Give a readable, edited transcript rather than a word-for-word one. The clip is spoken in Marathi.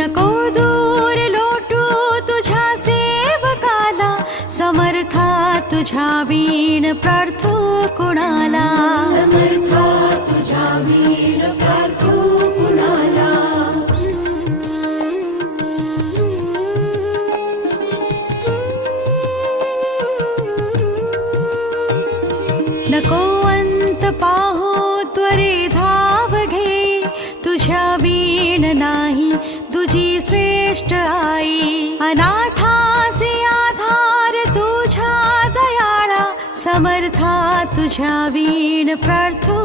नको दूर लोटू तुझ्या सेवकाला, समर्था तुझ्या वीण प्रार्थू कुणाला, समर्था तुझ्या वीण प्रार्थू कुणाला. नको अंत पाहू त्वरे धाव घे, तुझ्या वीण नाही तुझी श्रेष्ठ आई. अनाथासी आधार तुझ्या दयाळा, समर्था तुझ्या वीण प्रार्थू